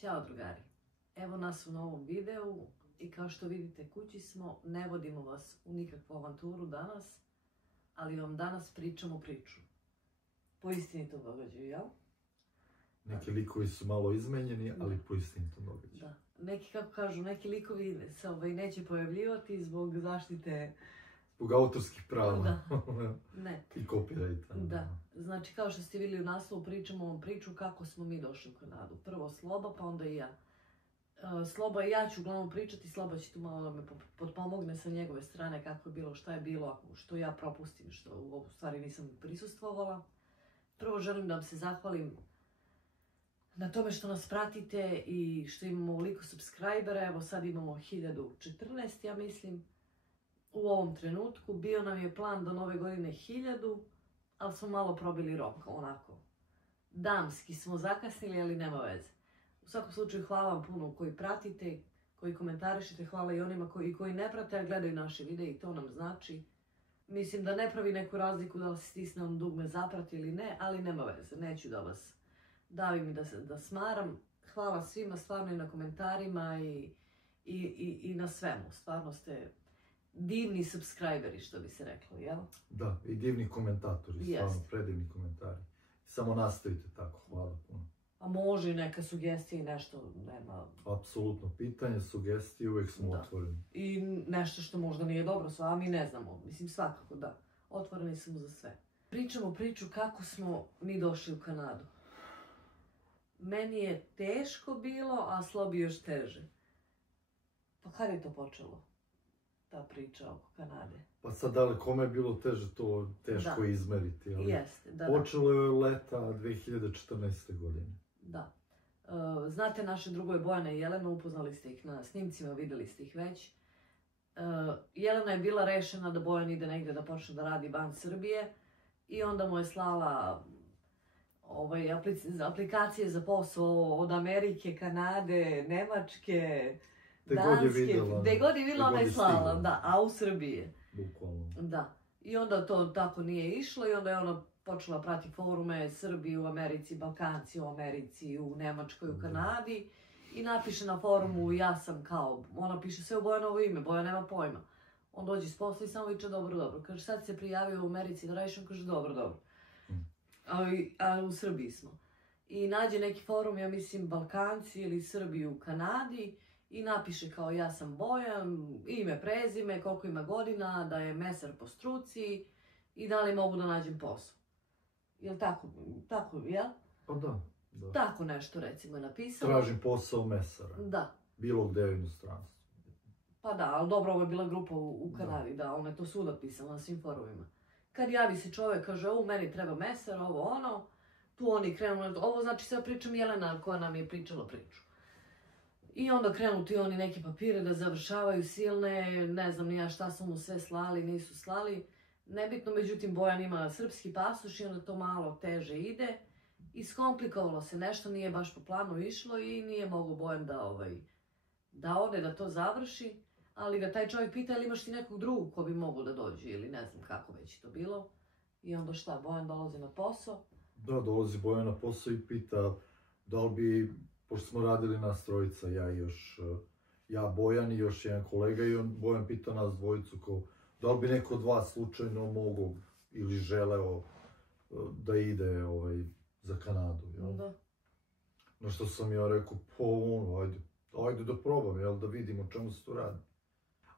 Ćao drugari, evo nas u novom videu i kao što vidite kući smo, ne vodimo vas u nikakvu avanturu danas, ali vam danas pričamo priču. Po istinitom događaju, jel? Neki likovi su malo izmenjeni, ali po istinitom događaju. Da, neki, kako kažu, neki likovi se neće pojavljivati zbog zaštite... Zbog autorskih prava. Da, ne. I copyrighta. Da, znači kao što ste vidjeli u naslovu pričamo vam priču kako smo mi došli u Kanadu. Prvo Sloba, pa onda i ja. Sloba i ja ću uglavnom pričati, Sloba će tu malo da me potpomogne sa njegove strane kako je bilo, šta je bilo, što ja propustim, što u stvari nisam prisustvovala. Prvo želim da vam se zahvalim na tome što nas pratite i što imamo ovoliko subscribera. Evo sad imamo 1014, ja mislim, u ovom trenutku. Bio nam je plan do nove godine 1000, ali smo malo probili rok, onako. Damski smo zakasnili, ali nema veze. U svakom slučaju hvala vam puno koji pratite, koji komentarišete, hvala i onima koji ne prate, a gledaju naše videe i to nam znači. Mislim da ne pravi neku razliku da li se stisne on dugme zaprati ili ne, ali nema veze, neću da vas davim i da smaram. Hvala svima stvarno i na komentarima i na svemu, stvarno ste divni subscriberi, što bi se reklo, jel? Da, i divni komentatori, stvarno predivni komentari. Samo nastavite tako, hvala puno. A može i neka sugestija i nešto, nema... Apsolutno, pitanje, sugestije, uvijek smo otvoreni. I nešto što možda nije dobro s vama, mi ne znamo, mislim svakako da. Otvoreni smo za sve. Pričamo priču kako smo mi došli u Kanadu. Meni je teško bilo, a Slobi još teže. Pa kada je to počelo? Ta priča oko Kanade. Pa sad, da li kome je bilo teže, to teško izmeriti, ali jeste, da. Počelo je leta 2014. godine. Da. Znate naše drugove Bojana i Jelenu, upoznali ste ih na snimcima, vidjeli ste ih već. Jelena je bila rešena da Bojan ide negdje da počne da radi van Srbije i onda mu je slala aplikacije za posao od Amerike, Kanade, Nemačke, Danske, gdje god je vidjela ona je slala, da, a u Srbiji. Bukvalno. Da, i onda to tako nije išlo i onda je ona počela prati forume Srbi u Americi, Balkanci u Americi, u Nemačkoj, u Kanadi i napiše na forumu ja sam kao, ona piše sve u Bojanovo ime, Bojan nema pojma. On dođe s posla i samo viče dobro, dobro. Kaže sad se prijavio u Americi da radiš, on kaže dobro, dobro. A u Srbiji smo. I nađe neki forum, ja mislim Balkanci ili Srbi u Kanadi i napiše kao ja sam Bojan, ime, prezime, koliko ima godina, da je mesar po struci i da li mogu da nađem posao. Jel tako, jel? Pa da. Tako nešto recimo je napisano. Tražim posao mesara. Da. Bilo gde u inostranstvu. Pa da, ali dobro, ovo je bila grupa u Kanadi, da, ona je to svuda pisala na svim forumima. Kad javi se čovjek, kaže, meni treba mesar, ovo ono, tu oni krenu, ovo znači sad pričam Jelena koja nam je pričala priču. I onda krenu ti oni neke papire da završavaju silne, ne znam ni ja šta su mu sve slali, nisu slali. Nebitno, međutim, Bojan ima srpski pasoš i onda to malo teže ide. I skomplikovalo se nešto, nije baš po planu išlo i nije mogao Bojan da ode, da to završi. Ali ga taj čovjek pita, ili imaš ti nekog drugog ko bi mogu da dođe ili ne znam kako već to bilo. I onda šta, Bojan dolazi na posao. Da, dolazi Bojan na posao i pita da li bi, pošto smo radili nas trojica, ja Bojan i još jedan kolega i Bojan pita nas dvojicu da li bi neko od vas slučajno mogao ili želeo da ide za Kanadu, jel? Da. Na što sam ja rekao, ajde da probam, jel, da vidimo čemu se to radi.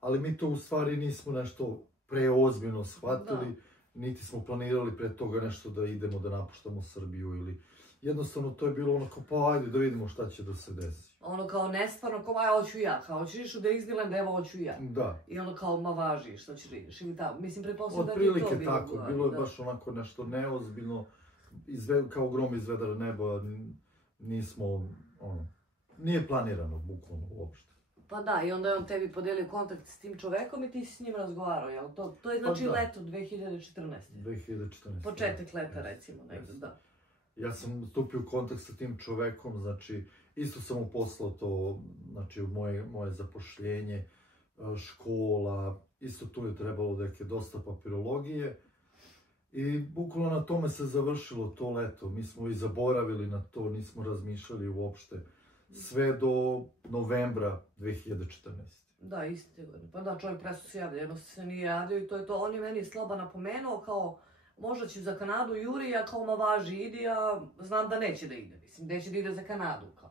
Ali mi to u stvari nismo nešto preozbiljno shvatili, niti smo planirali pre toga nešto da idemo da napuštamo Srbiju ili... Jednostavno to je bilo ono kao, pa ajde da vidimo šta će da se desi. Ono kao nestvarno, kao hoću ja, kao hoćeš išao da Disneyland, evo hoću ja. Da. I ono kao, ma važi, šta ćeš vidiš, ili tako. Mislim, pretpostavljam da nije to bilo. Otprilike tako, bilo je baš onako nešto neozbiljno, kao grom iz vedra neba, nismo, nije planirano, bukvalno, uopšte. Pa da, i onda je on tebi podelio kontakt s tim čovekom i ti si s njim razgovarao, jel? To je znači leto 2014. 2014. Početak leta, recimo, negdje, da. Ja sam stupio u kontakt sa tim čovekom, znači, isto sam mu poslao to, znači, u moje zapošljenje, škola, isto tu je trebalo neke dosta papirologije. I bukvalno na tome se završilo to leto. Mi smo i zaboravili na to, nismo razmišljali uopšte sve do novembra 2014. Da, iste godine. Pa da, čovjek presto se javlja, jedno se nije javio i to je to. On je meni Sloba napomenuo kao, možda ću za Kanadu Juri, a kao ma važi, idi, a znam da neće da ide. Mislim, neće da ide za Kanadu, kao.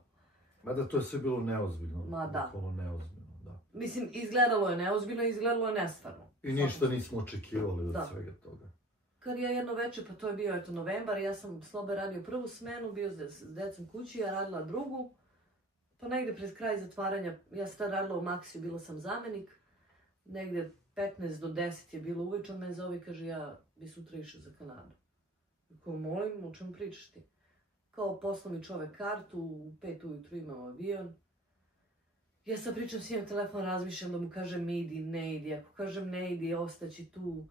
Mada to je sve bilo neozbiljno. Ma da. Neozbiljno, da. Mislim, izgledalo je neozbiljno, izgledalo je nestvarno. I ništa nismo očekivali od svega toga. Kad je jedno večer, pa to je bio novembar, ja sam Slobe radio prvu smenu, bio s decom kući, ja radila drugu. Pa negdje pred kraj zatvaranja, ja sam tad radila u Maxiju, bila sam zamenik. Negdje 15 do 10 je bilo uveče, on me zove i kaže ja bi sutra išao za Kanadu. Kao molim, o čemu pričaš ti? Kao posla mi čovek kartu, u 5 ujutru imam avion. Ja sad pričam s njim telefon, razmišljam da mu kažem idi, ne idi. Ako kažem ne idi, ostaći tu.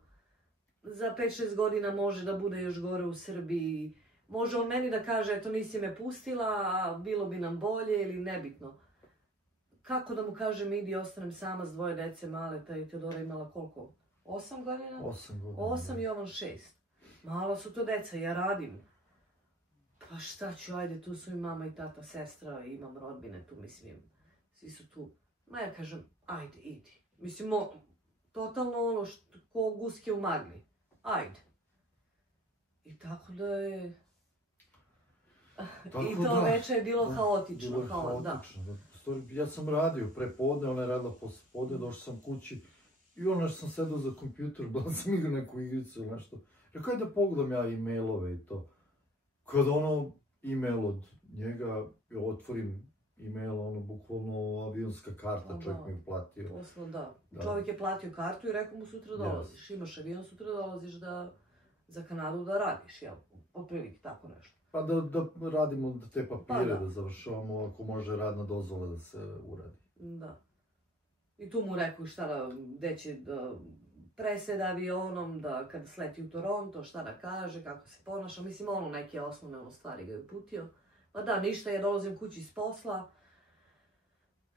Za 5-6 godina može da bude još gore u Srbiji. Može on meni da kaže, eto nisi me pustila, a bilo bi nam bolje ili nebitno. Kako da mu kažem, idi, ostanem sama s dvoje dece male, ta i Teodora imala koliko? 8 godina? 8 godina. 8 i Jovan 6. Mala su to deca, ja radim. Pa šta ću, ajde, tu su i mama i tata, sestra, imam rodbine tu, mislim, svi su tu. Ma ja kažem, ajde, idi. Mislim, totalno ono ko guske u magli. Ajde. I tako da je... I to večer je bilo haotično. Bilo je haotično. Ja sam radio prepodne, ona je radila poslepodne, došao sam kući i ono što sam sedao za kompjuter, da sam igrao neku igricu ili nešto. Rekao je da pogledam ja e-mailove i to. Kad ono e-mail od njega, ja otvorim e-mail, ono bukvalno avionska karta, čovjek mi je platio. Poslo, da. Čovjek je platio kartu i rekao mu sutra dolaziš. Imaš avion, sutra dolaziš za Kanadu da radiš, jel? Otprilike tako nešto. Pa da radimo te papire, da završavamo, ako može radna dozvola da se uradi. Da. I tu mu rekao šta gde će da preseda avionom, da kad sleti u Toronto, šta da kaže, kako se ponaša. Mislim, ono neke osnovne stvari ga je uputio. Pa da, ništa, ja dolazim kući s posla,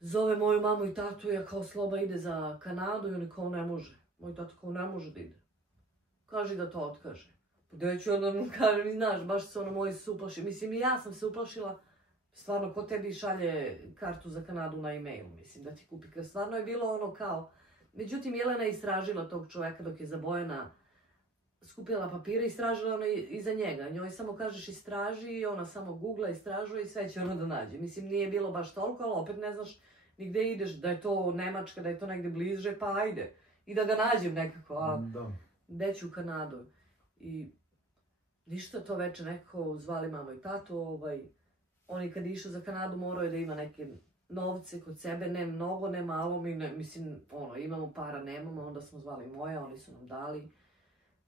zove moju mamu i tatu, ja kao Sloba ide za Kanadu i oni kao ne može. Moj tata kao ne može da ide. Kaži da to otkaže. Gdje ću onda mu kažem, znaš, baš se ono moji se uplaši. Mislim, i ja sam se uplašila, stvarno, ko tebi šalje kartu za Kanadu na e-mail, mislim, da ti kupi. Jer stvarno je bilo ono kao... Međutim, Jelena je istražila tog čoveka dok je za Bojana skupila papire, istražila ona iza njega. Njoj samo kažeš istraži i ona samo googla, istražuje i sve će ono da nađe. Mislim, nije bilo baš toliko, ali opet ne znaš ni gde ideš, da je to Nemačka, da je to negde bliže, pa ajde. I da ga nađem nekako, a gde ću u Kanadu. I ništa, to večer nekako zvali mama i tatu, oni kad išao za Kanadu morao je da ima neke novce kod sebe, ne mnogo, ne malo, mislim, imamo para, nemamo, onda smo zvali moje, oni su nam dali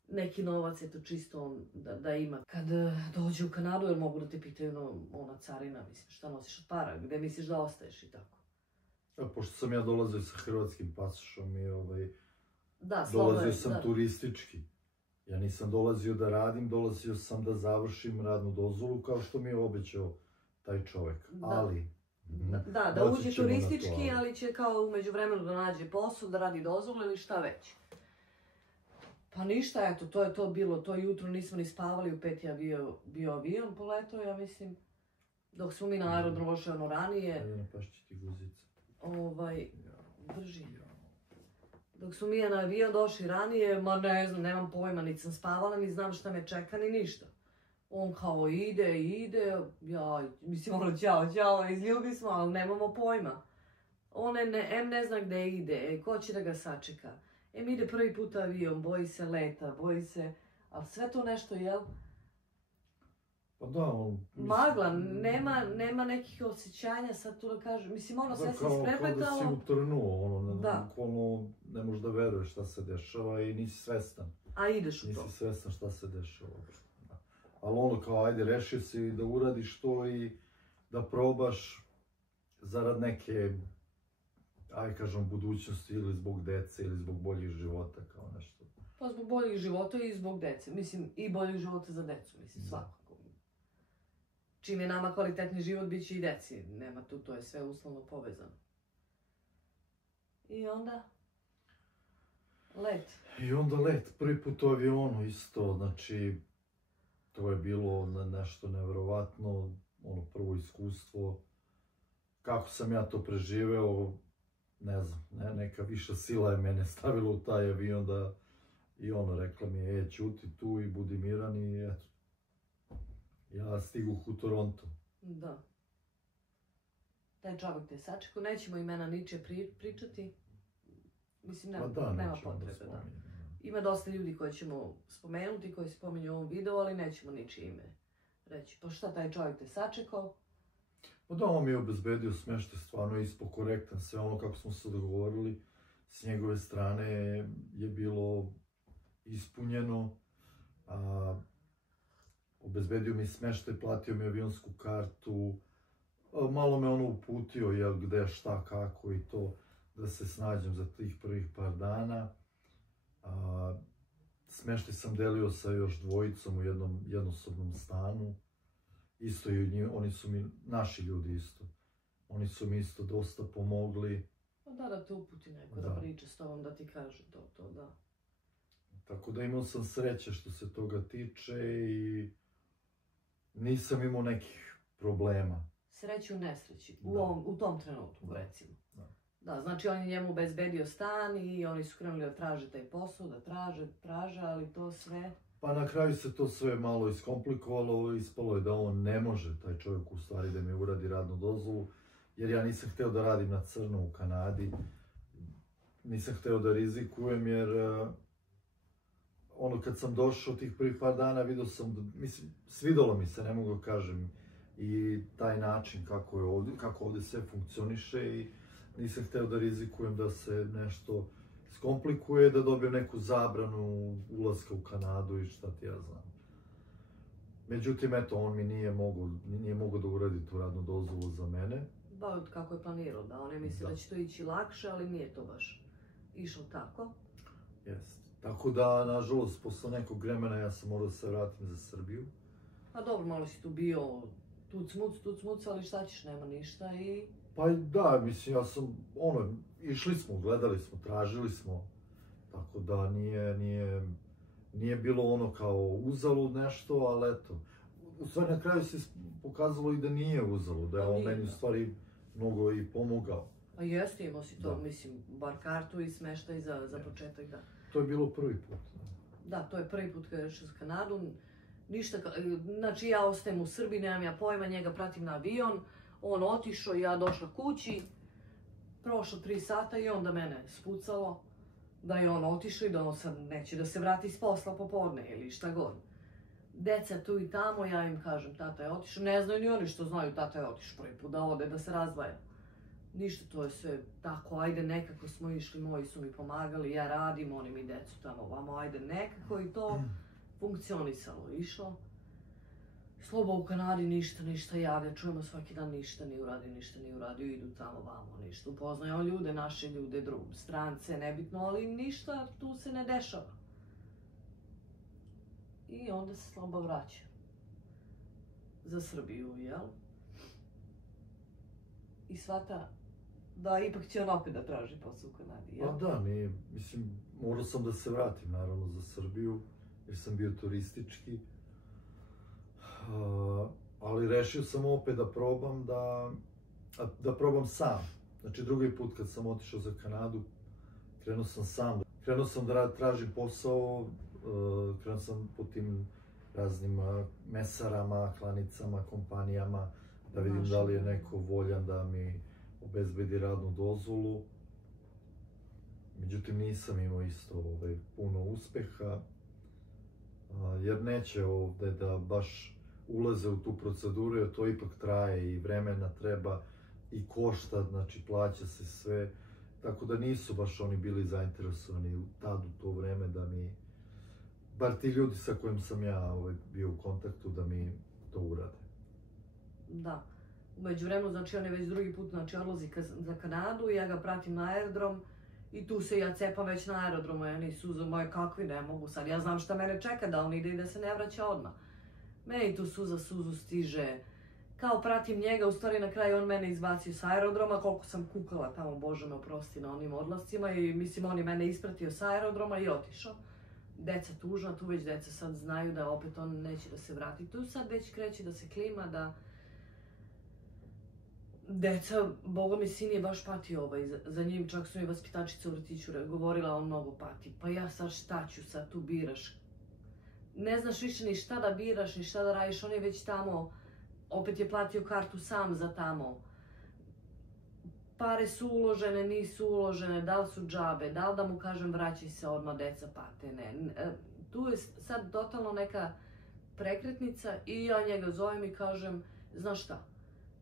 neki novac, eto čisto da ima. Kad dođe u Kanadu, jer mogu da te pitaju ona carina, mislim, šta nosiš od para, gde misliš da ostaješ i tako. Pošto sam ja dolazio sa hrvatskim pasošom i dolazio sam turistički. Ja nisam dolazio da radim, dolazio sam da završim radnu dozvolu kao što mi je obećao taj čovjek. Ali... Da uđe turistički, ali će kao umeđu vremenu da nađe posao, da radi dozvolu ili šta već. Pa ništa, eto, to je to bilo. To jutro nismo ni spavali, u 5 je bio avion poletao, ja mislim. Dok smo mi na aerodrom došli ono ranije. Ajde, napašći ti guzica. Drži. Dok smo mi na avion došli ranije, ma ne znam, nemam pojma, niti sam spavala, ni znam šta me čeka, ni ništa. On kao ide, ja, mislim ono ćao, izljubi smo, ali nemamo pojma. On ne zna gde ide, ko će da ga sačeka. Ide prvi put avion, boji se leta, boji se, ali sve to nešto, jel? Pa da, magla, nema nekih osjećanja, sad tu da kažem, mislim ono sve se isprepletalo. Kao da si utrnuo, bukvalno ne možeš da veruješ šta se dešava i nisi svestan. A ideš u to. Nisi svestan šta se dešava. Ali ono kao, ajde, rešio si da uradiš to i da probaš zarad neke, ajde kažem, budućnosti ili zbog dece ili zbog boljih života, kao nešto. Pa zbog boljih života i zbog dece. Mislim, i boljih života za decu, mislim, svakako. Čim je nama kvalitetni život, bit će i deci. Nema tu, to je sve uslovno povezano. I onda? Let. I onda let, prvi put u avionu isto, znači, to je bilo nešto nevjerovatno, ono prvo iskustvo. kako sam ja to preživeo, ne znam, neka viša sila je mene stavila u taj avion da i ono rekla mi je, ćuti tu i budi miran i eto. Ja stiguh u Toronto. Da. Taj čovjek te sačekao, nećemo imena niče pričati. Mislim, nema potrebe, da. Ima dosta ljudi koje ćemo spomenuti, koji se spominju u ovom videu, ali nećemo ničije ime reći. Pa šta, taj čovjek te sačekao? Pa da, on mi je obezbedio smještaj, stvarno je ispod korektan, sve ono kako smo se dogovorili s njegove strane je bilo ispunjeno. Obezbedio mi smještaj, platio mi avionsku kartu, malo me ono uputio, jel, gde, šta, kako i to, da se snađem za tih prvih par dana. Smještaj sam delio sa još dvojicom u jednom jednosobnom stanu. Isto i oni su mi, naši ljudi isto, oni su mi isto dosta pomogli. Da te uputi neko da priča s tobom, da ti kaže to, da. Tako da imao sam sreće što se toga tiče i nisam imao nekih problema. Sreći u nesreći, u tom trenutku, recimo. Da, znači on je njemu obezbedio stan i oni su krenuli da traže taj posao, da traže, ali to sve... Pa na kraju se to sve malo iskomplikovalo, ispalo je da on ne može, taj čovjek u stvari, da mi uradi radnu dozvolu, jer ja nisam htio da radim na crno u Kanadi, nisam htio da rizikujem, jer ono kad sam došao tih prvih par dana vidio sam, mislim, svidalo mi se, ne mogu da kažem, i taj način kako ovdje sve funkcioniše i nisam htio da rizikujem da se nešto skomplikuje, da dobijem neku zabranu ulaska u Kanadu i šta ti ja znam. Međutim, eto, on mi nije mogao da uradi tu radnu dozvolu za mene. Da, kako je planirao, da, on je mislio da će to ići lakše, ali nije to baš išlo tako. Jeste. Tako da, nažalost, posle nekog vremena ja sam morao da se vratim za Srbiju. Pa dobro, malo si tu bio tuc-muc, ali šta ćeš, nema ništa i... Pa da, mislim, ja sam, išli smo, gledali smo, tražili smo, tako da nije bilo ono kao uzalud nešto, ali eto. U stvari na kraju se pokazalo i da nije uzalud, da je on meni u stvari mnogo i pomogao. A jeste, imao si to, mislim, bar kartu i smeštaj za početak, da. To je bilo prvi put. Da, to je prvi put kada je išao za Kanadu. Ništa, znači ja ostajem u Srbiji, nemam ja pojma, njega pratim na avion, on otišao, ja došla kući, prošlo 3 sata i onda mene spucalo da je on otišao i da on sad neće da se vrati s posla popodne ili šta god. Deca tu i tamo, ja im kažem tata je otišao, ne znaju ni oni što znaju tata je otišao prvi put da ode, da se razdvaja. Ništa, to je sve tako, ajde nekako smo išli, moji su mi pomagali, ja radim, oni mi decu tamo ovamo, ajde nekako i to funkcionisalo, išlo. Slobo u Kanadi ništa javlja, čujemo svaki dan ništa nije uradio, idu tamo vamo, ništa. Upoznaju ljude, naše ljude, strance, nebitno, ali ništa tu se ne dešava. I onda se Sloba vraća za Srbiju, jel? I shvata da ipak će on opet da traži posao u Kanadi, jel? Pa da, mislim, morao sam da se vratim naravno za Srbiju, jer sam bio turistički. Ali rešio sam opet da probam sam. Znači drugi put kad sam otišao za Kanadu, krenuo sam sam. Krenuo sam da tražim posao, krenuo sam po tim raznim mesarama, klanicama, kompanijama, da vidim da li je neko voljan da mi obezbedi radnu dozvolu. Međutim, nisam imao isto puno uspeha, jer neće ovde da baš ulaze u tu proceduru, jer to ipak traje i vremena treba i košta, znači plaća se sve, tako da nisu baš oni bili zainteresovani tad u to vreme da mi, bar ti ljudi sa kojim sam ja bio u kontaktu, da mi to urade. Da, umeđu vremenu, znači on je već drugi put, znači odlazi za Kanadu, ja ga pratim na aerodrom i tu se ja cepam već na aerodromu, oni su za moje kakvi, ne mogu sad, ja znam šta mene čeka, da on ide i da se ne vraća odmah. Meni tu suzu stiže, kao pratim njega, u stvari na kraju on mene izbacio s aerodroma, koliko sam kukala tamo, Bože me oprosti na onim odlascima i mislim on je mene ispratio s aerodroma i otišao. Deca tužna, tu već deca sad znaju da opet on neće da se vrati. Tu sad već kreće da se klima, Deca, boga mi, sin je baš patio za njim, čak su mi vaspitačica u vrtiću govorila, on mnogo pati. Pa ja sad šta ću, sad tu biraš. Ne znaš više ni šta da biraš, ni šta da radiš, on je već tamo, opet je platio kartu sam za tamo. Pare su uložene, nisu uložene, da li su džabe, da li da mu kažem vraćaj se odmah, deca pate, ne. Tu je sad totalno neka prekretnica i ja njega zovem i kažem, znaš šta,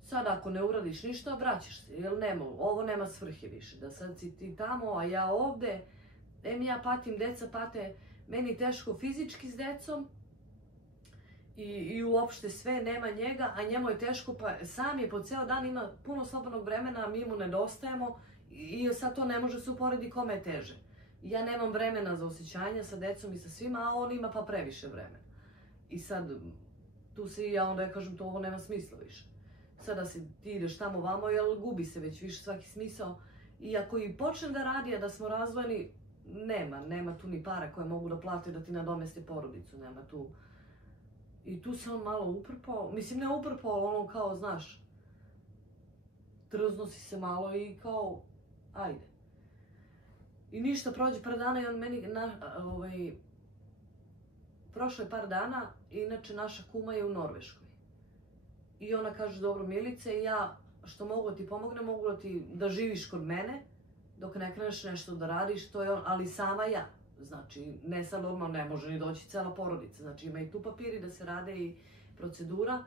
sad ako ne uradiš ništa, vraćaš se, jer ovo nema svrhe više, da sad si ti tamo, a ja ovde, ja patim, deca pate, meni teško fizički s decom i uopšte sve, nema njega, a njemu je teško, pa sam je po ceo dan, ima puno slobodnog vremena, a mi mu nedostajemo i sad to ne može se uporedi kome je teže. Ja nemam vremena za osjećanja sa decom i sa svima, a on ima pa previše vremena. I sad, tu se i ja onda kažem, to ovo nema smisla više. Sada ti ideš tamo vamo, jer gubi se već više svaki smisao. I ako i počnem da radi, a da smo razvojeni, nema tu ni para koje mogu da plate da ti nadomeste porodicu, nema tu. I tu se on malo uprpao, mislim ne uprpao, ali ono kao, znaš, trzno si se malo i kao, ajde. I ništa, prođe par dana i on meni, prošlo je par dana, inače naša kuma je u Norveškoj. I ona kaže, dobro Milice, ja što mogu da ti pomognem, mogu da živiš kod mene, dok ne kreneš nešto da radiš, to je on, ali sama ja. Znači, ne sad odmah, ne može ni doći cela porodica, znači ima i tu papiri da se rade i procedura.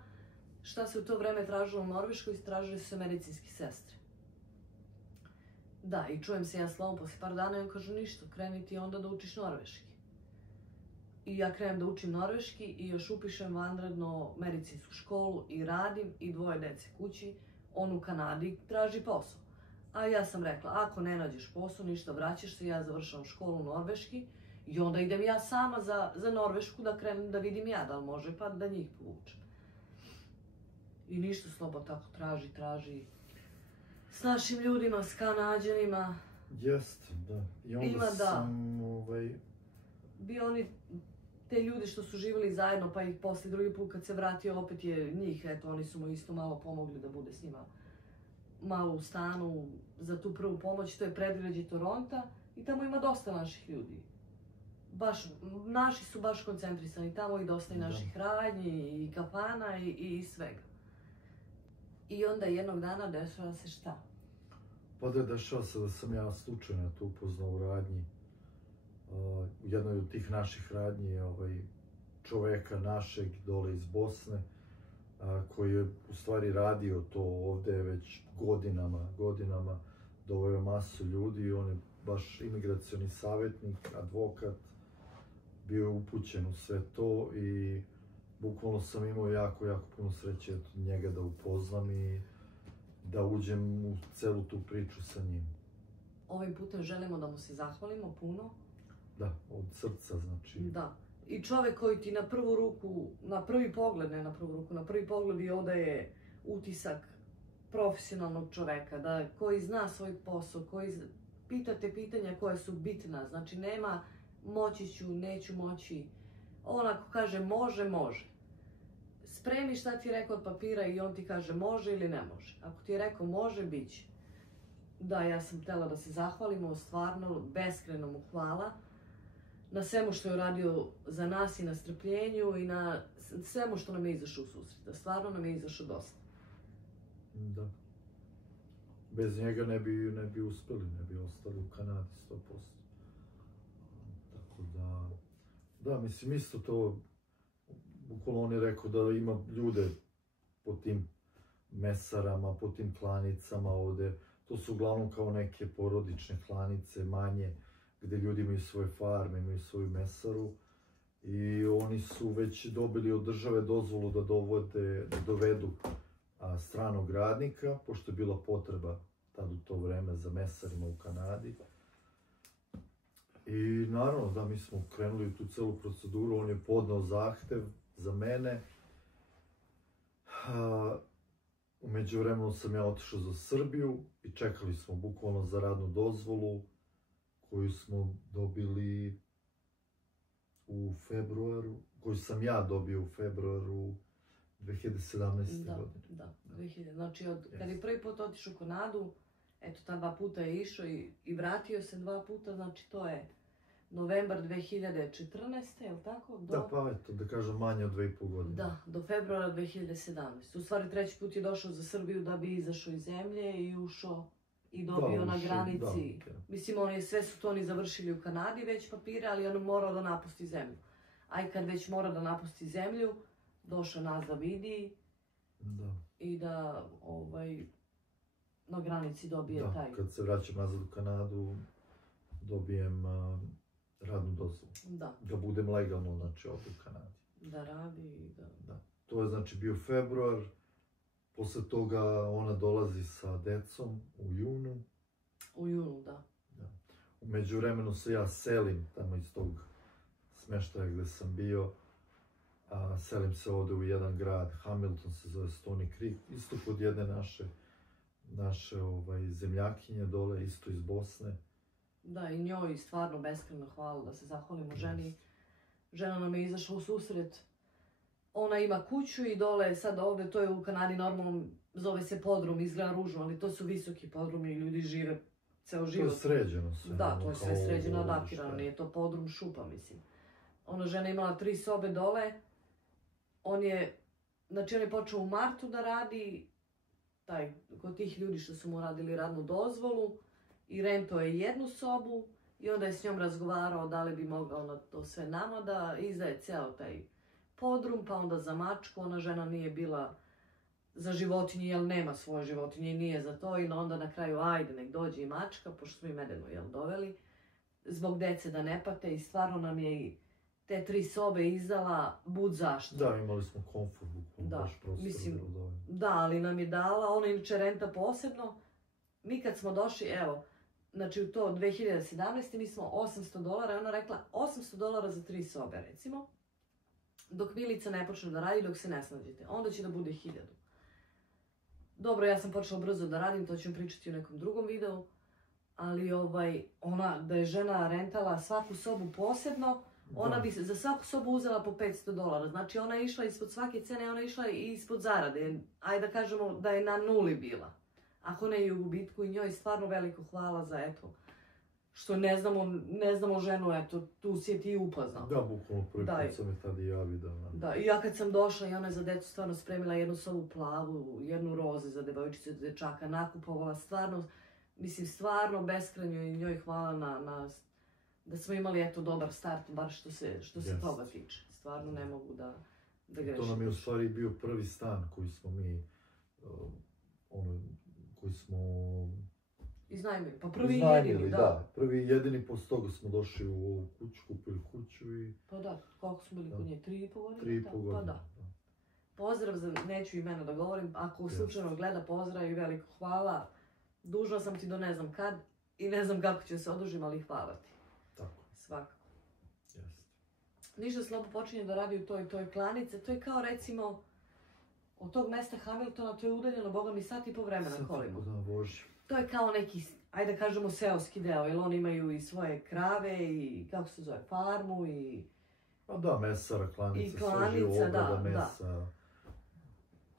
Šta se u to vreme tražilo u Norveškoj, tražili su se medicinski sestre. Da, i čujem se ja slovom posle par dana i on kaže, ništa, kreni ti onda da učiš norveški. I ja krenem da učim norveški i još upišem vanredno medicinsku školu i radim i 2 dece kući, on u Kanadi traži posao. A ja sam rekla, ako ne nađeš posao, ništa, vraćaš se, ja završavam školu norveški i onda idem ja sama za Norvešku da krenem da vidim ja da li može, pa da njih povučem. I ništa, Slobo tako traži s našim ljudima, s Kanađanima. Jeste, da. I onda sam, Bio oni, te ljudi što su živjeli zajedno, pa ih posle drugi put kad se vratio, opet je njih, eto, oni su mu isto malo pomogli da bude s njima malo u stanu za tu prvu pomoć, to je predgrađe Toronta i tamo ima dosta naših ljudi. Naši su baš koncentrisani, tamo i dosta i naših radnji i kafana i svega. I onda jednog dana dešava se šta? Pa da dešava se da sam ja slučajno to upoznao u radnji. U jednoj od tih naših radnji čoveka našeg dole iz Bosne, koji je u stvari radio to ovde već godinama, doveo masu ljudi, on je baš imigracioni savjetnik, advokat, bio je upućen u sve to i bukvalno sam imao jako puno sreće od njega da upoznam i da uđem u celu tu priču sa njim. Ovim putem želimo da mu se zahvalimo puno. Da, od srca znači. Da. I čovek koji ti na prvu ruku, na prvi pogled, ne na prvu ruku, na prvi pogled i odaje utisak profesionalnog čoveka, koji zna svoj posao, koji pita te pitanja koja su bitna, znači nema moći ću, neću moći, on ako kaže može, može. Spremi šta ti je rekao od papira i on ti kaže može ili ne može. Ako ti je rekao može, bit će. Da, ja sam htjela da se zahvalimo, stvarno, beskreno mu hvala na svemu što je uradio za nas i na strpljenju i na svemu što nam je izašao u susret. Da stvarno nam je izašao dosta. Da. Bez njega ne bi uspeli, ne bi ostali u Kanadi 100%. Tako da, mislim isto to, bukvalno on je rekao da ima ljude po tim mesarama, po tim klanicama ovde. To su uglavnom kao neke porodične klanice, manje, gde ljudi imaju svoje farme, imaju svoju mesaru i oni su već dobili od države dozvolu da dovedu stranog radnika, pošto je bila potreba tad u to vreme za mesarima u Kanadi. I naravno da mi smo krenuli u tu celu proceduru, on je podneo zahtev za mene. U međuvremenu sam ja otišao za Srbiju i čekali smo bukvalno za radnu dozvolu koju smo dobili u februaru, koju sam ja dobio u februaru 2017. Da, godine. da, 2000. Znači, kad je prvi put otišao u Kanadu, eto, ta 2 puta je išao i vratio se 2 puta, znači to je novembar 2014. je li tako? Da, pa eto, da kažem manje od 2,5 godine. Da, do februara 2017. U stvari 3. put je došao za Srbiju da bi izašao iz zemlje i ušao i dobio na granici. Mislim, sve su to oni završili u Kanadi već papire, ali on morao da napusti zemlju. A i kad već mora da napusti zemlju, došao nas da vidi i da na granici dobije taj. Da, kad se vraćam nazad u Kanadu, dobijem radnu dozvolu. Da budem legalno, znači, ovdje u Kanadi. Da radi i da... To je, znači, bio februar. Posle toga ona dolazi sa decom u junu. U junu, da. U međuvremenu se ja selim tamo iz tog smeštaja gde sam bio. Selim se ovde u jedan grad, Hamilton se zove, Stony Creek, isto kod jedne naše zemljakinje dole, isto iz Bosne. Da, i njoj stvarno beskrajno hvala, da se zahvalimo ženi. Žena nam je izašla u susret. Ona ima kuću i dole, sad ovdje, to je u Kanadi normalno, zove se podrum, izgleda ružno, ali to su visoki podrumi i ljudi žive ceo život. To je sređeno sve. Da, to je sve sređeno, adaptirano, nije to podrum šupa, mislim. Ona žena imala 3 sobe dole, on je počeo u martu da radi, kod tih ljudi što su mu radili radnu dozvolu, i rentao je 1 sobu i onda je s njom razgovarao da li bi mogao na to sve nama da izdaje ceo taj podrum, pa onda za mačku. Ona žena nije bila za životinje, jer nema svoje životinje i nije za to, i onda na kraju ajde nek dođe i mačka, pošto smo i Medenu doveli, zbog dece da ne pate, i stvarno nam je i te 3 sobe izdala bud zašto. Da, imali smo komfort, baš prostor. Da, ali nam je dala, ona inače renta posebno. Mi kad smo došli, evo, znači u to 2017. mi smo $800, ona rekla $800 za 3 sobe, recimo, dok Milica ne počne da radi, dok se ne snađete. Onda će da bude 1000. Dobro, ja sam počela brzo da radim, to ću pričati u nekom drugom videu, ali ona, da je žena rentala svaku sobu posebno, ona bi za svaku sobu uzela po $500. Znači ona je išla ispod svake cene, ona je išla i ispod zarade. Ajde da kažemo da je na nuli bila. Ako ne i u gubitku, i njoj stvarno veliko hvala za eto, što ne znamo ženu, eto, tu si je ti upoznao. Da, bukvalno prvi put sam je tada i ja videla. Da, i ja kad sam došla i ona je za decu stvarno spremila 1 sobu plavu, 1 roze za devojčicu, za dečaka, nakupovala stvarno, mislim stvarno beskrajno, i njoj hvala da smo imali eto dobar start, bar što se toga tiče. Stvarno ne mogu da grešim. To nam je u stvari bio prvi stan koji smo mi, koji smo iznajmili, pa prvi i jedini, da. Prvi i jedini, posle toga smo došli u ovu kuću, kupili kuću i... Pa da, koliko smo bili kod nje, 3,5 godine? 3,5 godine, pa da. Pozdrav neću imena da govorim, ako slučajno gleda, pozdrav i veliko hvala. Dužna sam ti do ne znam kad i ne znam kako ću se odužim, ali hvala ti. Tako. Svakako. Jeste. Ništa Slobo počinje da radi u toj klanice, to je kao recimo od tog mesta Hamiltona, to je udaljeno, boga mi, 1,5 vremena kolima. Da, Bože. To je kao neki, ajde da kažemo, seoski deo, jer oni imaju i svoje krave i, kako se zove, farmu i... Pa da, mesara, klanica, sve živo, obrada mesa,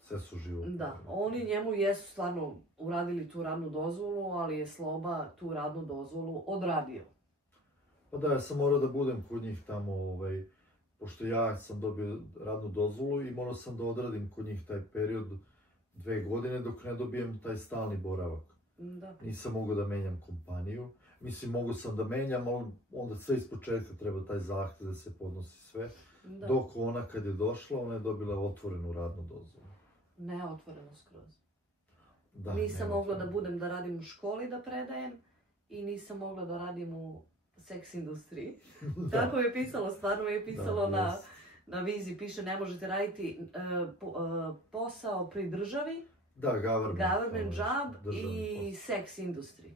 sve su živo. Da, oni njemu jesu stvarno uradili tu radnu dozvolu, ali je Sloba tu radnu dozvolu odradio. Pa da, ja sam morao da budem kod njih tamo, pošto ja sam dobio radnu dozvolu i morao sam da odradim kod njih taj period 2 godine dok ne dobijem taj stalni boravak. Da. Nisam mogao da menjam kompaniju. Mislim, mogu sam da menjam, ali onda sve ispočetka treba taj zahtev da se podnosi sve. Da. Dok ona kad je došla, ona je dobila otvorenu radnu dozvolu. Neotvoreno skroz. Da, nisam mogla da budem da radim u školi da predajem i nisam mogla da radim u seks industriji. Tako mi je pisalo, stvarno mi je pisalo na vizi, piše ne možete raditi posao pri državi. Da, government job i sex industry.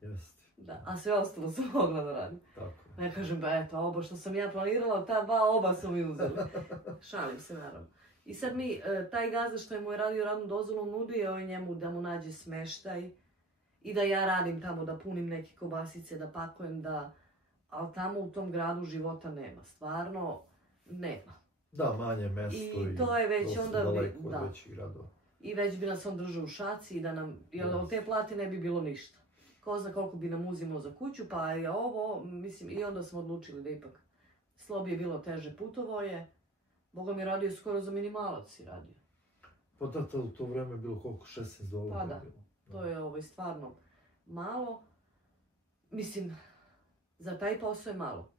Jeste. Da, a sve ostalo sam mogla da radim. Tako. Ja kažem, ba eto, oba što sam ja planirala, ta 2 oba su mi uzeli. Šalim se, naravno. I sad mi, taj gazda što je mu je radio radnu dozvolu, nudio je njemu da mu nađe smeštaj i da ja radim tamo, da punim neke kobasice, da pakujem, ali tamo u tom gradu života nema. Stvarno, nema. Da, manje mesto I to je već dosta onda daleko od većih gradova. I već bi nas on držao u šaci i da nam, jer od te plate ne bi bilo ništa. Ko zna koliko bi nam uzimao za kuću, pa je ovo, mislim, i onda smo odlučili da ipak Slobi je bilo teže, putovo je. Boga mi radio skoro za minimalac si radio. Pa da, u to vreme je bilo koliko, $16 Pa je da, bilo. to je stvarno malo. Mislim, za taj posao je malo.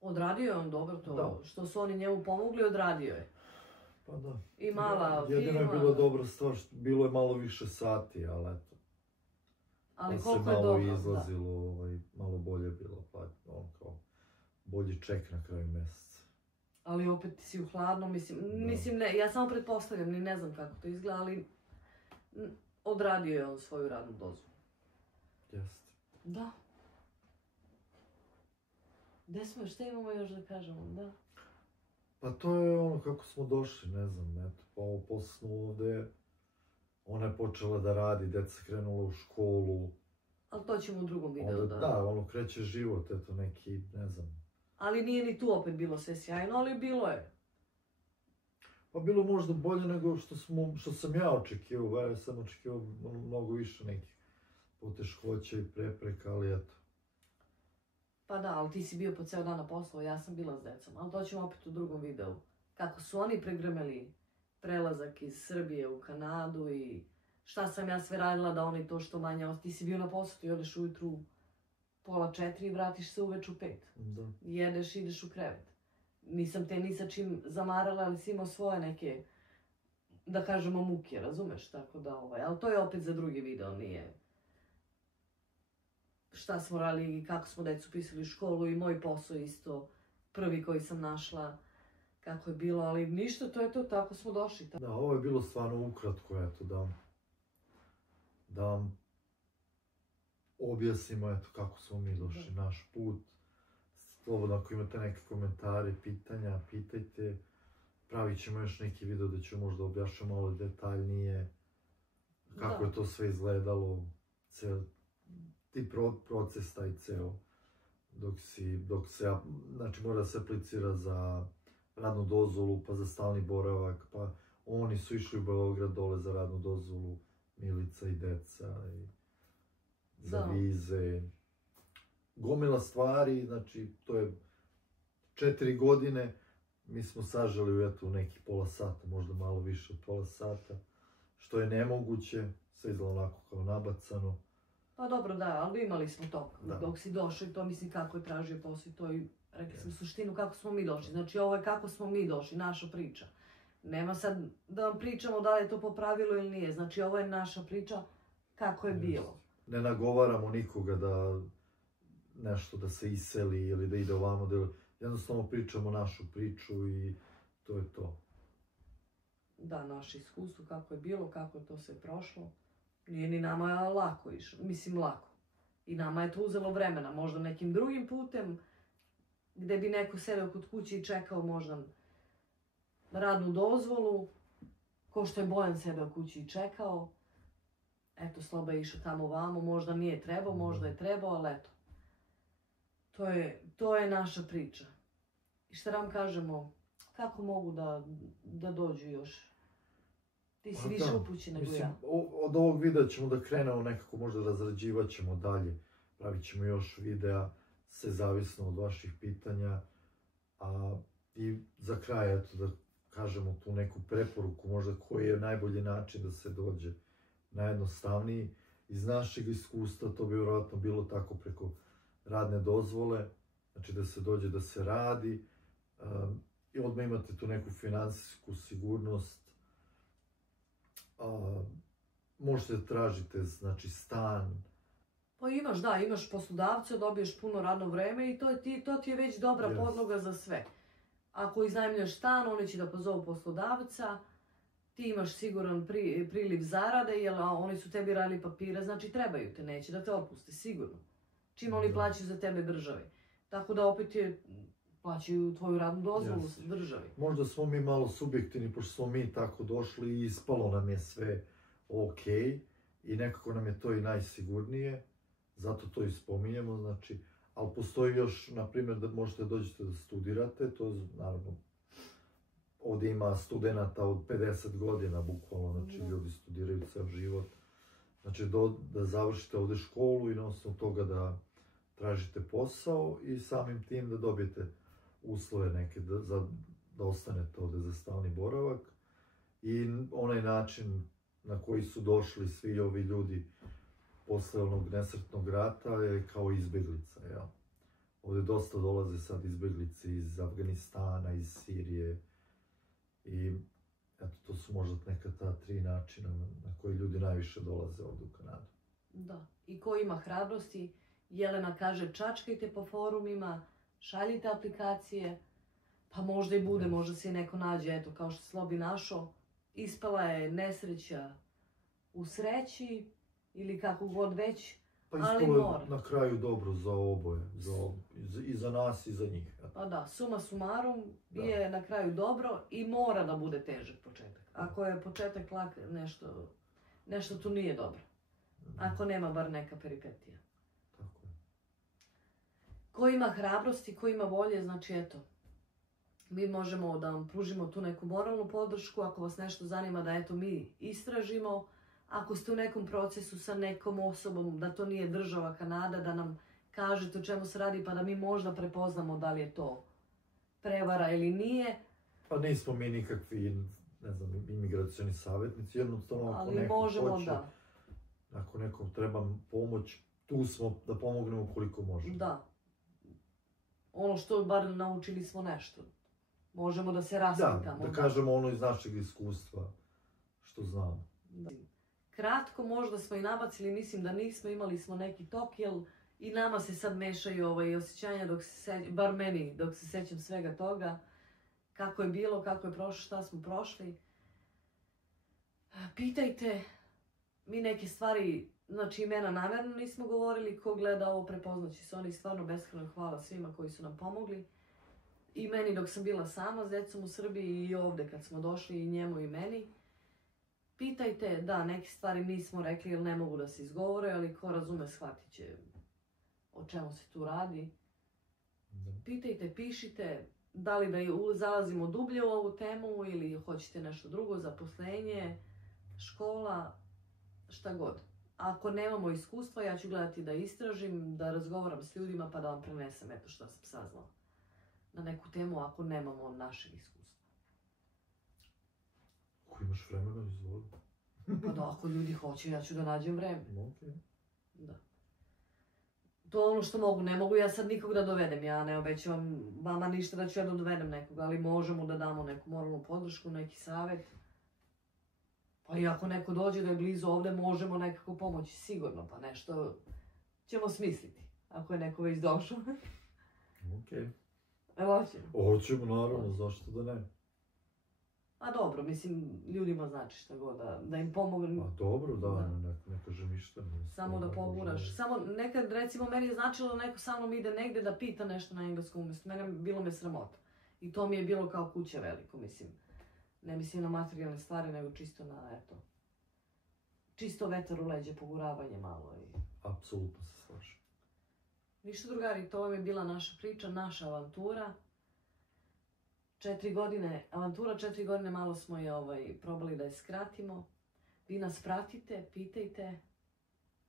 Odradio je on dobro to, Da. što su oni njemu pomogli, odradio je. Pa da. I mala firma. Jedino je bila dobra stvar, bilo je malo više sati, ali eto. Ali Pa koliko se je malo dobro, izlazilo, malo bolje bilo, pa on kao bolji ček na kraju mjeseca. Ali opet si u hladno, mislim ne, ja samo pretpostavljam, ni ne znam kako to izgleda, ali odradio je on svoju radnu dozvolu. Jeste. Da. Gde smo, šta imamo još da kažemo, da? Pa to je ono kako smo došli, ne znam, eto, pa ovo posle smo ovde, ona je počela da radi, deca krenula u školu. Ali to ćemo u drugom videu onda, da, ono kreće život, eto neki, ne znam. Ali nije ni tu opet bilo sve sjajno, ali bilo je. Pa bilo možda bolje nego što sam ja očekivao, ja sam očekivao mnogo više nekih poteškoća i prepreka, ali eto. Pa da, ali ti si bio po ceo dan na poslu, ja sam bila s decom, ali to ćemo opet u drugom videu. Kako su oni pregrmeli prelazak iz Srbije u Kanadu i šta sam ja sve radila da oni to što manje. Ti si bio na poslu, ti odeš ujutru 3:30 i vratiš se uveč u 5. Da. Jedeš i ideš u krevet. Nisam te ni sa čim zamarala, ali si imao svoje neke, da kažemo, muke, razumeš? Tako da, ali to je opet za drugi video, nije šta smo radili i kako smo decu pisali u školu i moj posao isto, prvi koji sam našla, kako je bilo, ali ništa, to je to, tako smo došli. Da, ovo je bilo stvarno ukratko, eto, da vam objasnimo, eto, kako smo mi došli, naš put. Slobodno, ako imate neke komentare, pitanja, pitajte. Pravit ćemo još neki video da ću možda objašnjati malo detaljnije kako je to sve izgledalo, ti proces taj ceo, dok se, znači mora da se aplicira za radnu dozvolu, pa za stalni boravak, pa oni su išli u Beograd dole za radnu dozvolu, Milica i deca, i za vize. Gomila stvari, znači to je 4 godine, mi smo saželi u neki pola sata, možda malo više od pola sata, što je nemoguće, sve izgleda onako kao nabacano. Pa dobro, da, ali imali smo to, dok si došao i to mislim kako je tražio posao i to i rekli smo suštinu kako smo mi došli. Znači ovo je kako smo mi došli, naša priča. Nema sad da vam pričamo da li je to po pravilu ili nije, znači ovo je naša priča kako je bilo. Ne nagovaramo nikoga da nešto da se iseli ili da ide ovamo, jednostavno pričamo našu priču i to je to. Da, naše iskustvo kako je bilo, kako je to sve prošlo. Nije ni nama lako išlo, mislim lako. I nama je to uzelo vremena, možda nekim drugim putem, gde bi neko sedeo kod kuće i čekao možda radnu dozvolu, ko što je Bojan sedeo kući i čekao. Eto, Sloba je išao tamo vamo, možda nije trebao, možda je trebao, ali eto. To je naša priča. I šta nam kažemo, kako mogu da dođu još? Ti si više upućen nego ja. Od ovog videa ćemo da krenemo nekako, možda razrađivat ćemo dalje. Pravit ćemo još videa, sve zavisno od vaših pitanja. I za kraj, eto, da kažemo tu neku preporuku, možda koji je najbolji način da se dođe najjednostavniji. Iz našeg iskustva to bi vjerojatno bilo tako preko radne dozvole, znači da se dođe da se radi i odmah imate tu neku finansijsku sigurnost. Možete da tražite, znači, stan. Pa imaš poslodavca, dobiješ puno radno vreme i to ti je već dobra podloga za sve. Ako iznajmljuješ stan, oni će da pozovu poslodavca, ti imaš siguran priliv zarade, jer oni su tebi radili papire, znači trebaju te, neće da te otpuste, sigurno. Čim oni plaćaju za tebe državi. Tako da opet plaćaju tvoju radnu dozvolu državi. Možda smo mi malo subjektivni, pošto smo mi tako došli i ispalo nam je sve okej i nekako nam je to i najsigurnije, zato to i spominjemo, znači, ali postoji još, na primjer, da možete dođete da studirate, to naravno ovdje ima studenata od 50 godina, bukvalno, znači ljudi studiraju ceo život. Znači da završite ovdje školu i na osnovu toga da tražite posao i samim tim da dobijete uslove neke da ostanete ovdje za stalni boravak. I onaj način na koji su došli svi ovi ljudi posle onog nesretnog rata je kao izbjeglica, jel? Ovdje dosta dolaze sad izbjeglice iz Afganistana, iz Sirije i eto, to su možda neka ta 3 načina na koji ljudi najviše dolaze ovdje u Kanadu. Da, i ko ima hrabrosti, Jelena kaže čačkajte po forumima, šaljite aplikacije, pa možda i bude, možda se i neko nađe, eto, kao što Slobi našao, ispala je nesreća u sreći ili kako god već, pa ali mora. Na kraju dobro za oboje, i za nas i za njih. Pa da, suma sumarum je na kraju dobro i mora da bude težak početak. Ako je početak lak, nešto tu nije dobro. Ako nema bar neka peripetija. Tako je. Ko ima hrabrosti, ko ima volje, znači eto, mi možemo da vam pružimo tu neku moralnu podršku, ako vas nešto zanima da eto mi istražimo, ako ste u nekom procesu sa nekom osobom, da to nije država Kanada, da nam kažete o čemu se radi pa da mi možda prepoznamo da li je to prevara ili nije. Pa nismo mi nikakvi, ne znam, imigracioni savjetnici, jednostavno ako ali neko možemo, hoće, da. Ako nekom treba pomoć, tu smo da pomognemo koliko možemo. Da. Ono što bar naučili smo nešto. Možemo da se raspitamo. Da kažemo ono iz našeg iskustva, što znamo. Da. Kratko možda smo i nabacili, mislim da nismo, imali smo neki tok, jer i nama se sad mešaju osjećanja, bar meni, dok se sećam svega toga, kako je bilo, kako je prošlo, šta smo prošli. Pitajte, mi neke stvari, znači imena namjerno nismo govorili, ko gleda ovo prepoznaći se, oni stvarno beskrajno hvala svima koji su nam pomogli. I meni dok sam bila sama s djecom u Srbiji i ovdje kad smo došli i njemu i meni. Pitajte, da, neke stvari nismo rekli jer ne mogu da se izgovore, ali ko razume shvatit će o čemu se tu radi. Pitajte, pišite, da li da zalazimo dublje u ovu temu ili hoćete nešto drugo, zaposlenje, škola, šta god. Ako nemamo iskustva, ja ću gledati da istražim, da razgovaram s ljudima pa da vam prenesem eto što sam saznala na neku temu ako nemamo našeg iskustva. Ako imaš vremena, izvoli. Pa da, ako ljudi hoće, ja ću da nađem vreme. Okay. Da. To je ono što mogu, ne mogu ja sad nikog da dovedem, ja ne obećavam vama ništa da ću ja da dovedem nekog, ali možemo da damo neku moralnu podršku, neki savjet. Pa i ako neko dođe da je blizu ovdje, možemo nekako pomoći, sigurno, pa nešto ćemo smisliti, ako je neko već došao. Okej. Evo hoćemo. Hoćemo, naravno, zašto da ne? A dobro, mislim, ljudima znači šta god, da im pomognem. A dobro, da. Ne kažem ništa. Samo da poguraš. Samo nekad, recimo, meni je značilo da neko sa mnom ide negdje da pita nešto na engleskom umjesto. Mene bilo me sramota. I to mi je bilo kao kuće veliko, mislim. Ne mislim na materijalne stvari, nego čisto na, eto, čisto vetar u leđe, poguravanje malo. Apsolutno se slažem. Ništa drugari, to vam je bila naša priča, naša avantura. 4 godine, avantura 4 godine, malo smo je probali da je skratimo. Vi nas pratite, pitajte.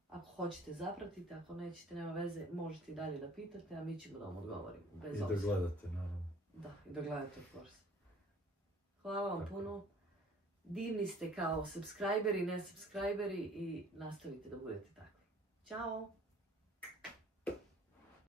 Ako hoćete, zapratite, ako nećete, nema veze, možete i dalje da pitate, a mi ćemo da vam odgovorimo. I da gledate, naravno. Da, i da gledate, of course. Hvala vam puno. Divni ste kao subscriberi, ne subscriberi i nastavite da budete takvi. Ćao!